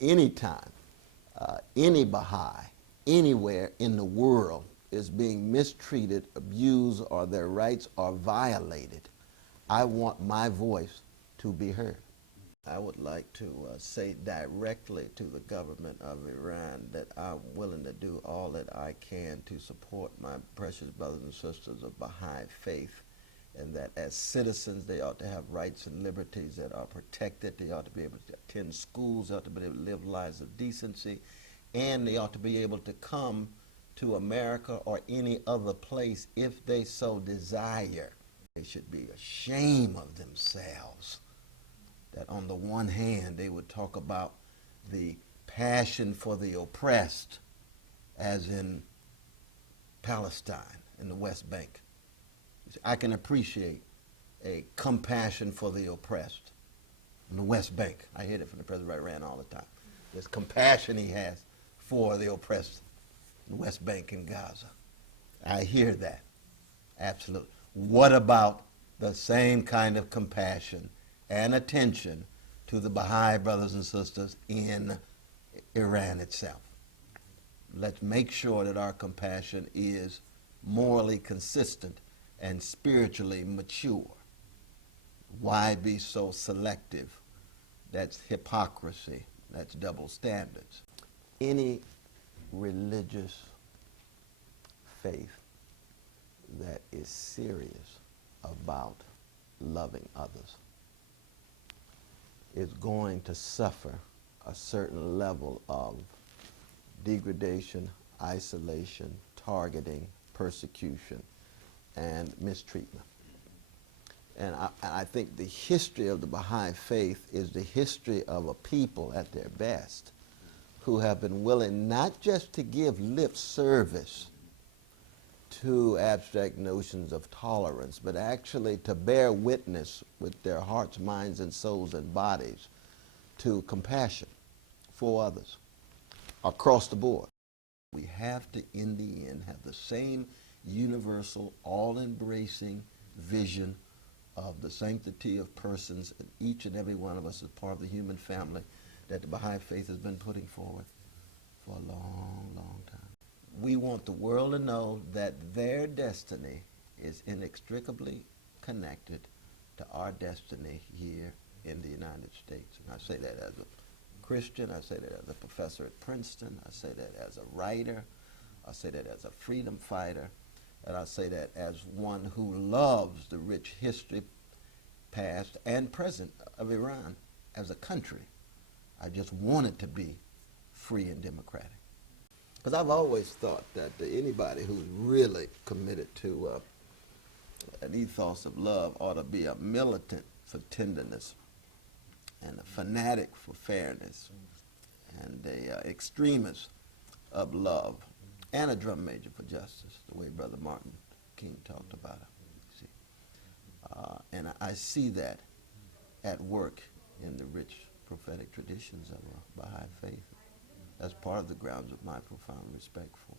Anytime any Baha'i anywhere in the world is being mistreated, abused, or their rights are violated, I want my voice to be heard. I would like to say directly to the government of Iran that I'm willing to do all that I can to support my precious brothers and sisters of Baha'i Faith, and that as citizens they ought to have rights and liberties that are protected. They ought to be able to attend schools, they ought to be able to live lives of decency, and they ought to be able to come to America or any other place if they so desire. They should be ashamed of themselves that on the one hand they would talk about the passion for the oppressed, as in Palestine and the West Bank. I can appreciate a compassion for the oppressed in the West Bank. I hear it from the president of Iran all the time. There's compassion he has for the oppressed in the West Bank and Gaza. I hear that, absolutely. What about the same kind of compassion and attention to the Baha'i brothers and sisters in Iran itself? Let's make sure that our compassion is morally consistent and spiritually mature. Why be so selective? That's hypocrisy. That's double standards. Any religious faith that is serious about loving others is going to suffer a certain level of degradation, isolation, targeting, persecution, and mistreatment. And I think the history of the Baha'i Faith is the history of a people at their best who have been willing not just to give lip service to abstract notions of tolerance, but actually to bear witness with their hearts, minds, and souls and bodies to compassion for others across the board. We have to, in the end, have the same universal, all-embracing vision of the sanctity of persons, and each and every one of us as part of the human family that the Baha'i Faith has been putting forward for a long, long time. We want the world to know that their destiny is inextricably connected to our destiny here in the United States. And I say that as a Christian, I say that as a professor at Princeton, I say that as a writer, I say that as a freedom fighter, and I say that as one who loves the rich history, past and present, of Iran as a country. I just want it to be free and democratic. Because I've always thought that anybody who's really committed to an ethos of love ought to be a militant for tenderness and a fanatic for fairness and an extremist of love and a drum major for justice, the way Brother Martin King talked about it. See? And I see that at work in the rich prophetic traditions of a Baha'i faith. That's part of the grounds of my profound respect for